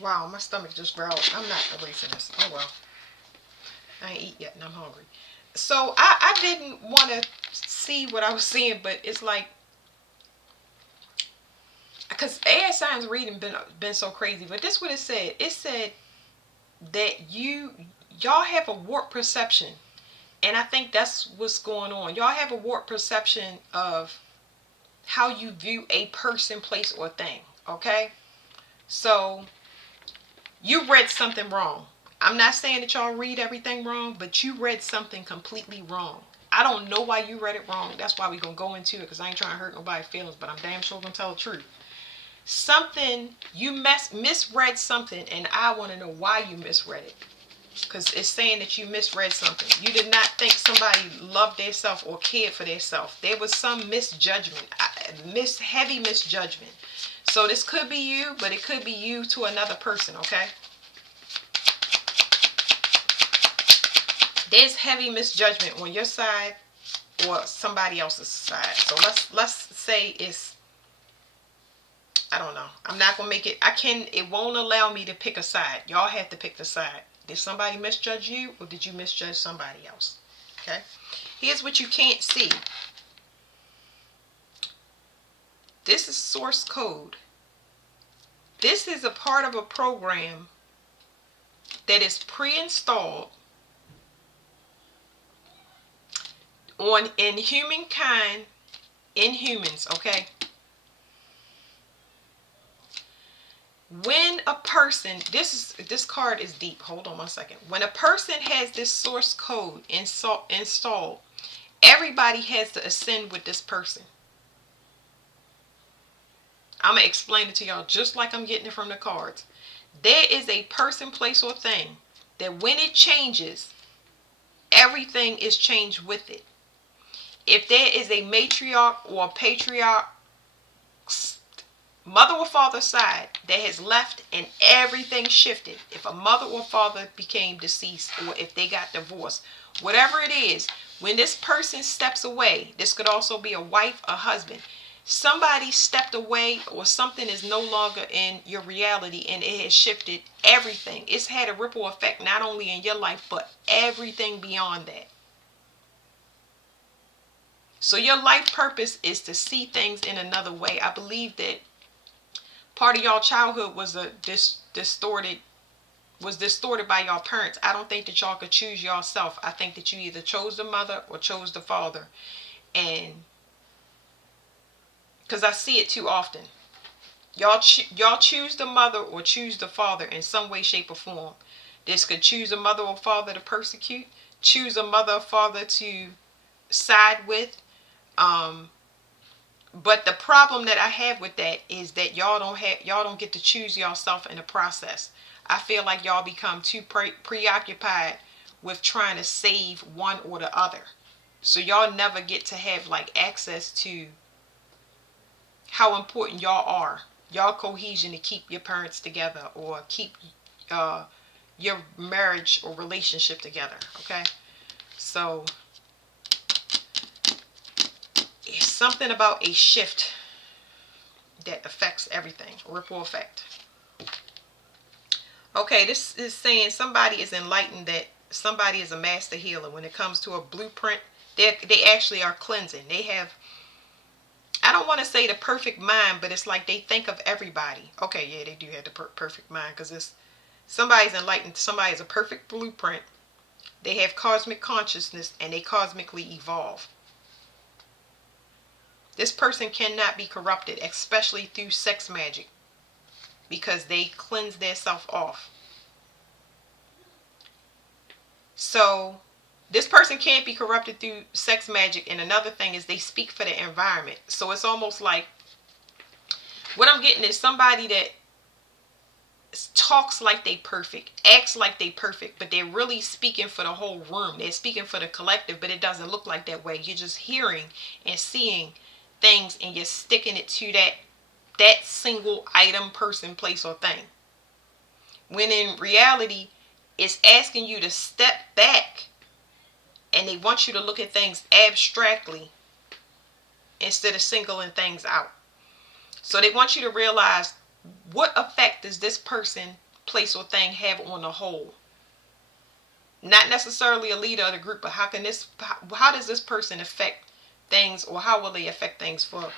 Wow, my stomach just growled. I'm not erasing this. Oh well. I ain't eat yet and I'm hungry. So I didn't want to see what I was seeing, but it's like, because AI science reading been so crazy. But this what it said. It said that y'all have a warped perception, and I think that's what's going on. Y'all have a warped perception of how you view a person, place, or thing. Okay, so you read something wrong. I'm not saying that y'all read everything wrong, but you read something completely wrong. I don't know why you read it wrong. That's why we gonna go into it, because I ain't trying to hurt nobody's feelings, but I'm damn sure gonna tell the truth. Something you misread something, and I want to know why you misread it, because it's saying that you misread something. You did not think somebody loved their self or cared for their self. There was some misjudgment, heavy misjudgment. So this could be you, but it could be you to another person. Okay, there's heavy misjudgment on your side or somebody else's side. So let's say it's, I don't know. I'm not gonna make it. It won't allow me to pick a side. Y'all have to pick the side. Did somebody misjudge you, or did you misjudge somebody else? Okay. Here's what you can't see. This is source code. This is a part of a program that is pre-installed on in humankind, in humans. Okay. When a person, this card is deep. Hold on 1 second. When a person has this source code installed, everybody has to ascend with this person. I'm going to explain it to y'all just like I'm getting it from the cards. There is a person, place, or thing that when it changes, everything is changed with it. If there is a matriarch or a patriarch, mother or father side that has left and everything shifted, if a mother or father became deceased or if they got divorced, whatever it is, when this person steps away, this could also be a wife, a husband, somebody stepped away or something is no longer in your reality and it has shifted everything. It's had a ripple effect not only in your life but everything beyond that. So your life purpose is to see things in another way. I believe that part of y'all childhood was distorted by y'all parents. I don't think that y'all could choose yourself. I think that you either chose the mother or chose the father. And because I see it too often. Y'all choose the mother or choose the father in some way, shape, or form. This could choose a mother or father to persecute, choose a mother or father to side with. But the problem that I have with that is that y'all don't get to choose yourself in the process. I feel like y'all become too preoccupied with trying to save one or the other. So y'all never get to have like access to how important y'all are. Y'all cohesion to keep your parents together or keep uh, your marriage or relationship together. Okay, so it's something about a shift that affects everything. Ripple effect. Okay, this is saying somebody is enlightened, that somebody is a master healer. When it comes to a blueprint, they actually are cleansing. They have, I don't want to say the perfect mind, but it's like they think of everybody. Okay, yeah, they do have the perfect mind, because it's somebody's enlightened. Somebody is a perfect blueprint. They have cosmic consciousness and they cosmically evolve. This person cannot be corrupted, especially through sex magic, because they cleanse their self off. So this person can't be corrupted through sex magic. And another thing is they speak for the environment. So it's almost like, what I'm getting is somebody that talks like they perfect, acts like they perfect, but they're really speaking for the whole room. They're speaking for the collective, but it doesn't look like that way. You're just hearing and seeing things and you're sticking it to that single item, person, place, or thing. When in reality, it's asking you to step back, and they want you to look at things abstractly instead of singling things out. So they want you to realize, what effect does this person place or thing have on the whole? Not necessarily a leader of the group, but how does this person affect things, or how will they affect things for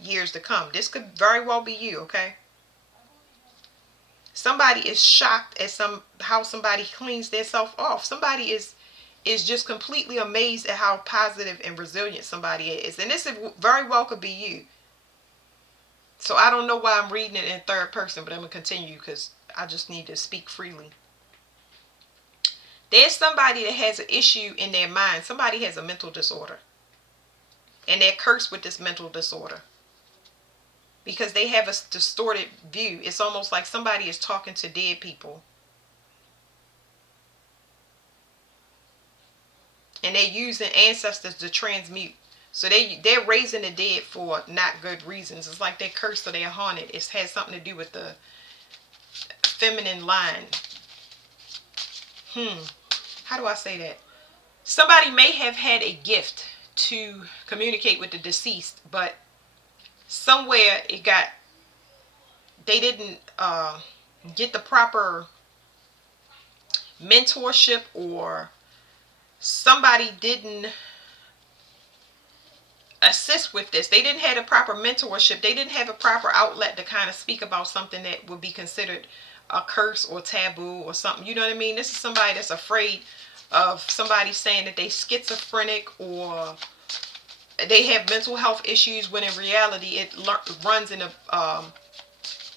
years to come? This could very well be you, okay? Somebody is shocked at how somebody cleans themselves off. Somebody is just completely amazed at how positive and resilient somebody is. And this very well could be you. So I don't know why I'm reading it in third person, but I'm going to continue because I just need to speak freely. There's somebody that has an issue in their mind. Somebody has a mental disorder. And they're cursed with this mental disorder. Because they have a distorted view. It's almost like somebody is talking to dead people. And they're using ancestors to transmute. So they're raising the dead for not good reasons. It's like they're cursed or they're haunted. It has something to do with the feminine line. How do I say that? Somebody may have had a gift to communicate with the deceased, but somewhere they didn't get the proper mentorship, or somebody didn't assist with this. They didn't have a proper mentorship. They didn't have a proper outlet to kind of speak about something that would be considered a curse or taboo or something. You know what I mean? This is somebody that's afraid of somebody saying that they schizophrenic or they have mental health issues, when in reality it runs in the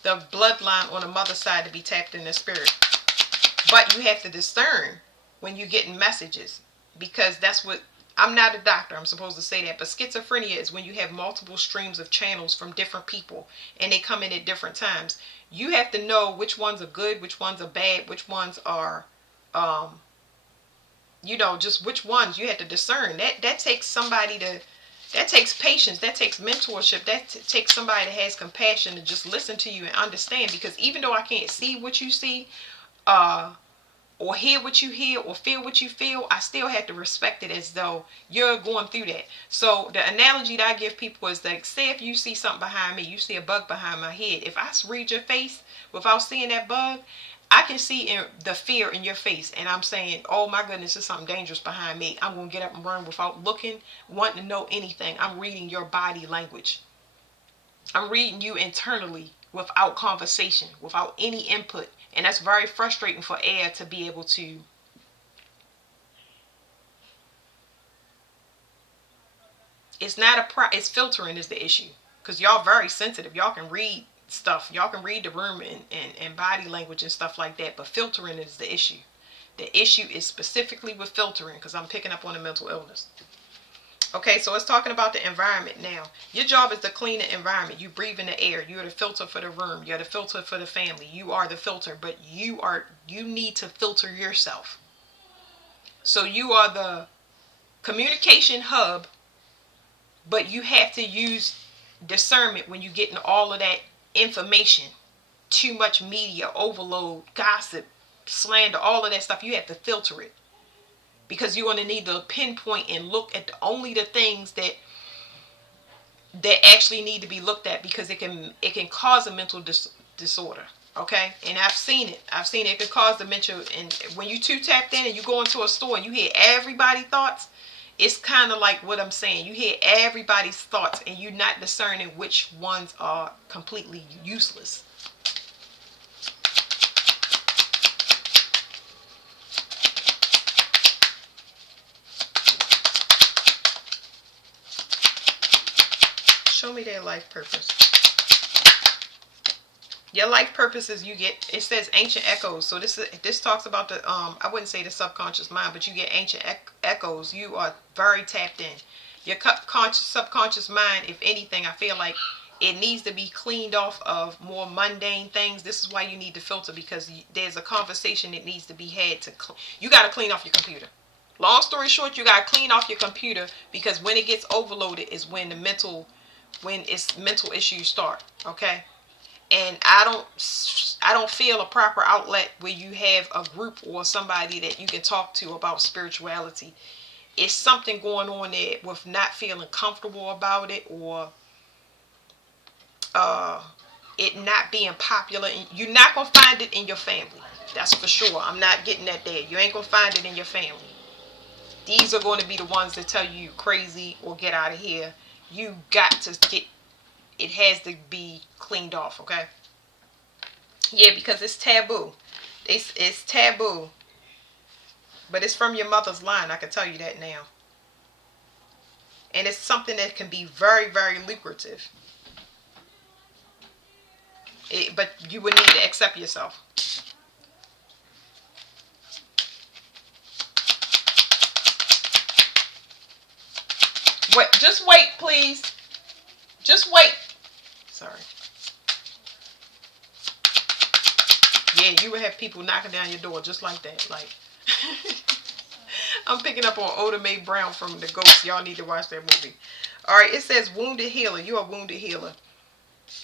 bloodline on the mother's side to be tapped in the spirit. But you have to discern when you're getting messages, because that's what, I'm not a doctor, I'm supposed to say that, but schizophrenia is when you have multiple streams of channels from different people and they come in at different times. You have to know which ones are good, which ones are bad, which ones are just which ones you have to discern. That takes somebody that takes patience, that takes mentorship, that takes somebody that has compassion to just listen to you and understand. Because even though I can't see what you see, or hear what you hear, or feel what you feel, I still have to respect it as though you're going through that. So the analogy that I give people is like, say if you see something behind me, you see a bug behind my head. If I read your face without seeing that bug, I can see the fear in your face, and I'm saying, oh my goodness, there's something dangerous behind me. I'm going to get up and run without looking, wanting to know anything. I'm reading your body language. I'm reading you internally without conversation, without any input. And that's very frustrating for air to be able to it's filtering is the issue. Because y'all very sensitive. Y'all can read stuff. Y'all can read the room and body language and stuff like that. But filtering is the issue. The issue is specifically with filtering, because I'm picking up on the mental illness. Okay, so it's talking about the environment now. Your job is to clean the environment. You breathe in the air. You're the filter for the room. You're the filter for the family. You are the filter, but you need to filter yourself. So you are the communication hub, but you have to use discernment when you're getting all of that information. Too much media, overload, gossip, slander, all of that stuff. You have to filter it. Because you're going to need to pinpoint and look at only the things that actually need to be looked at, because it can cause a mental disorder. Okay, and I've seen it. It can cause dementia. And when you too tapped in and you go into a store and you hear everybody's thoughts, it's kind of like what I'm saying. You hear everybody's thoughts and you're not discerning which ones are completely useless. Show me their life purpose. Your life purpose is it says ancient echoes. So this talks about the I wouldn't say the subconscious mind, but you get ancient echoes. You are very tapped in. Your subconscious mind, if anything, I feel like it needs to be cleaned off of more mundane things. This is why you need to filter, because there's a conversation that needs to be had you got to clean off your computer. Long story short, you got to clean off your computer, because when it gets overloaded is when mental issues start. Okay. And I don't feel a proper outlet where you have a group or somebody that you can talk to about spirituality. It's something going on there with not feeling comfortable about it, or it not being popular. And you're not going to find it in your family. That's for sure. I'm not getting that there. You ain't going to find it in your family. These are going to be the ones that tell you you're crazy or get out of here. You got to get, it has to be cleaned off, okay? Yeah, because it's taboo. It's taboo. But it's from your mother's line, I can tell you that now. And it's something that can be very, very lucrative. But you would need to accept yourself. Wait, just wait, please. Just wait. Sorry. Yeah, you would have people knocking down your door just like that. Like, I'm picking up on Oda Mae Brown from The Ghost. Y'all need to watch that movie. All right, it says wounded healer. You're a wounded healer.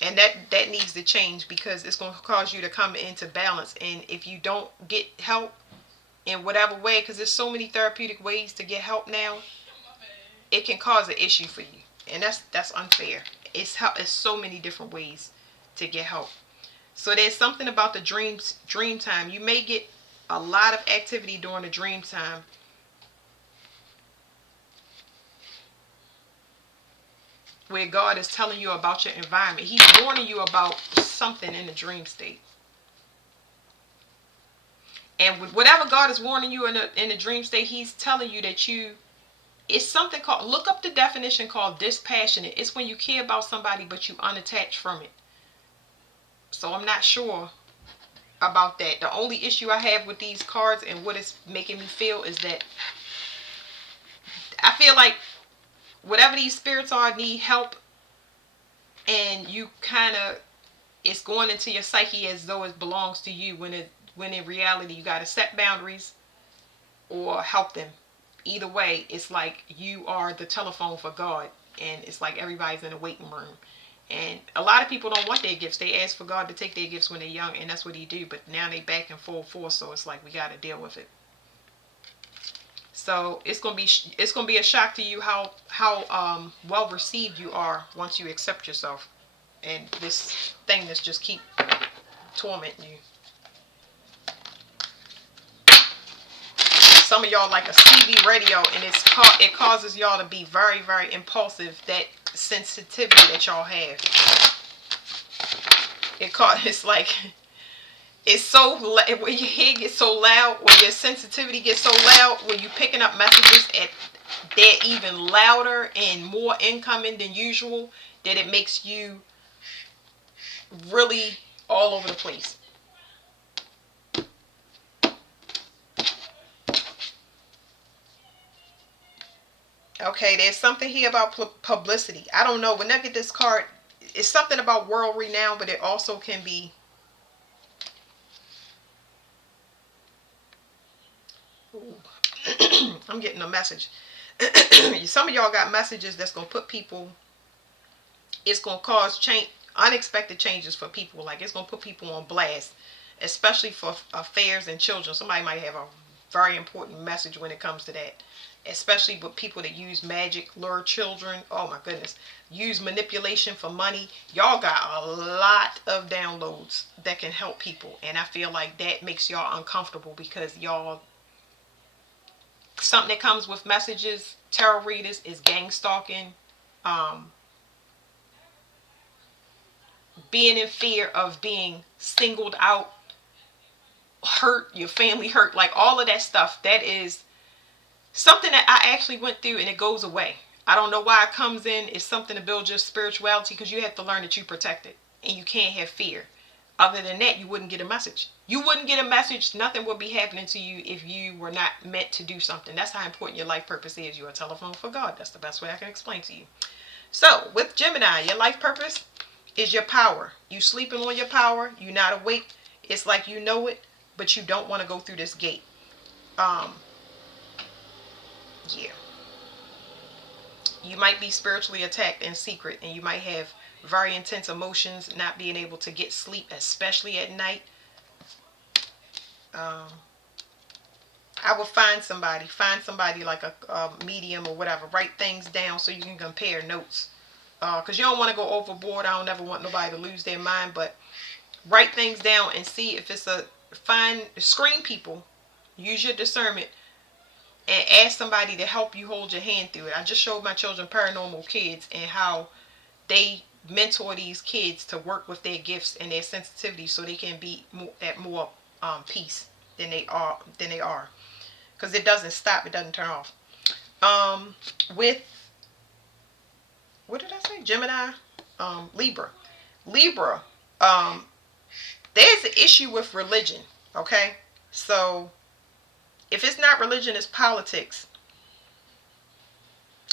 And that needs to change because it's going to cause you to come into balance. And if you don't get help in whatever way, because there's so many therapeutic ways to get help now, it can cause an issue for you. And that's unfair. It's so many different ways to get help. So there's something about the dream time. You may get a lot of activity during the dream time. Where God is telling you about your environment. He's warning you about something in the dream state. And with whatever God is warning you in the dream state, He's telling you that it's something called, look up the definition called dispassionate. It's when you care about somebody but you unattached from it. So I'm not sure about that. The only issue I have with these cards and what it's making me feel is that I feel like whatever these spirits are need help, and you kind of, it's going into your psyche as though it belongs to you when in reality you got to set boundaries or help them. Either way, it's like you are the telephone for God, and it's like everybody's in a waiting room. And a lot of people don't want their gifts. They ask for God to take their gifts when they're young, and that's what He do. But now they back in full force, so it's like we got to deal with it. So it's gonna be a shock to you how well received you are once you accept yourself, and this thing that's just keep tormenting you. Some of y'all like a CB radio, and it causes y'all to be very, very impulsive. That sensitivity that y'all have, it's like it's so when your head gets so loud, when your sensitivity gets so loud, when you picking up messages they're even louder and more incoming than usual, that it makes you really all over the place. Okay, there's something here about publicity. I don't know. When I get this card, it's something about world renown, but it also can be. I'm getting a message. Some of y'all got messages that's going to put people, it's going to cause unexpected changes for people. Like it's going to put people on blast, especially for affairs and children. Somebody might have a very important message when it comes to that. Especially with people that use magic, lure children. Oh my goodness. Use manipulation for money. Y'all got a lot of downloads that can help people. And I feel like that makes y'all uncomfortable because y'all, something that comes with messages, tarot readers, is gang stalking, being in fear of being singled out, hurt, your family hurt, like all of that stuff. That is something that I actually went through, and it goes away. I don't know why it comes in. It's something to build your spirituality, because you have to learn that you're protected and you can't have fear. Other than that, you wouldn't get a message. You wouldn't get a message. Nothing would be happening to you if you were not meant to do something. That's how important your life purpose is. You're a telephone for God. That's the best way I can explain to you. So with Gemini, your life purpose is your power. You sleeping on your power. You're not awake. It's like you know it, but you don't want to go through this gate. Yeah. You might be spiritually attacked in secret, and you might have very intense emotions, not being able to get sleep, especially at night. I would find somebody like a medium or whatever. Write things down so you can compare notes. because you don't want to go overboard. I don't ever want nobody to lose their mind, but write things down and see if it's a screen people. Use your discernment and ask somebody to help you hold your hand through it. I just showed my children Paranormal Kids and how they mentor these kids to work with their gifts and their sensitivity so they can be at more peace than they are. Because it doesn't stop, it doesn't turn off. With what did I say? Gemini, Libra. Libra, um, there's an issue with religion. Okay, so if it's not religion, it's politics.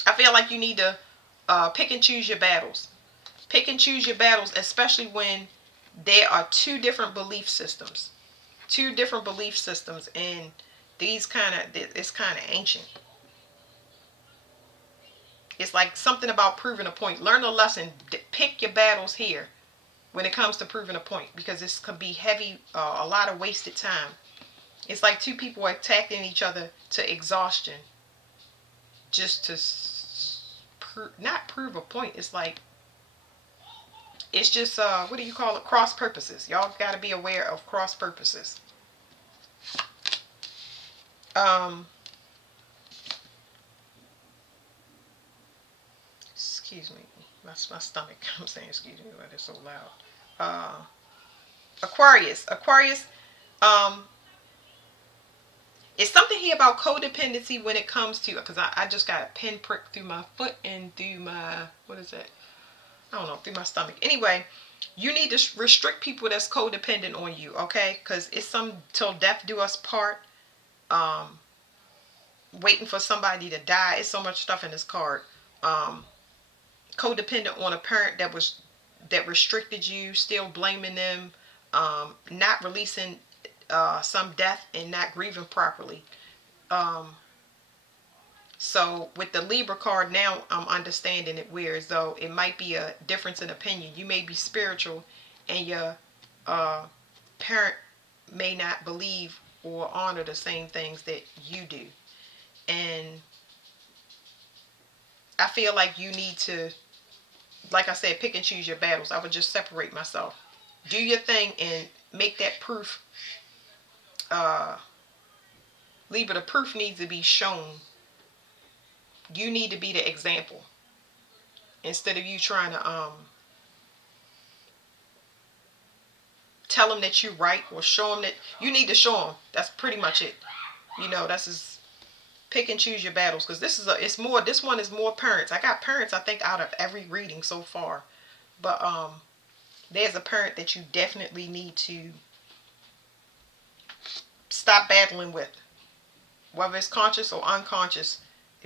I feel like you need to pick and choose your battles. Pick and choose your battles, especially when there are two different belief systems. Two different belief systems, and it's kind of ancient. It's like something about proving a point. Learn a lesson. Pick your battles here when it comes to proving a point, because this could be heavy, a lot of wasted time. It's like two people attacking each other to exhaustion just to not prove a point. It's like, it's just what do you call it? Cross purposes. Y'all got to be aware of cross purposes. Um, excuse me, my stomach. I'm saying excuse me, but it's so loud. Aquarius. Um, it's something here about codependency when it comes to, because I just got a pinprick through my foot and through my, what is it? I don't know, through my stomach. Anyway, you need to restrict people that's codependent on you, okay? Because it's some till death do us part. Um, Waiting for somebody to die. It's so much stuff in this card. Um, Codependent on a parent that restricted you, still blaming them, not releasing some death and not grieving properly. Um, so with the Libra card now, I'm understanding it where as though it might be a difference in opinion. You may be spiritual, and your uh, parent may not believe or honor the same things that you do. And I feel like you need to, like I said, pick and choose your battles. I would just separate myself. Do your thing and make that proof. Uh, Libra, the proof needs to be shown. You need to be the example instead of you trying to tell them that you're right or show them that you need to show them. That's pretty much it. That's just pick and choose your battles, because it's more. This one is more parents. I got parents, I think, out of every reading so far, but there's a parent that you definitely need to stop battling with, whether it's conscious or unconscious.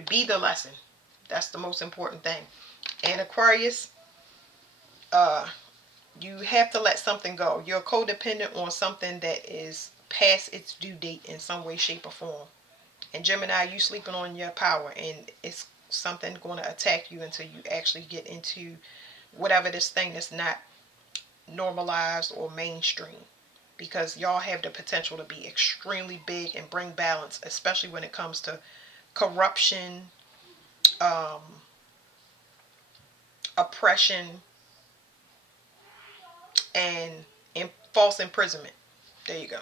Be the lesson. That's the most important thing. And Aquarius, uh, you have to let something go. You're codependent on something that is past its due date in some way, shape, or form. And Gemini, you sleeping on your power, and it's something going to attack you until you actually get into whatever this thing that's not normalized or mainstream. Because y'all have the potential to be extremely big and bring balance, especially when it comes to corruption, um, oppression, and false imprisonment. There you go.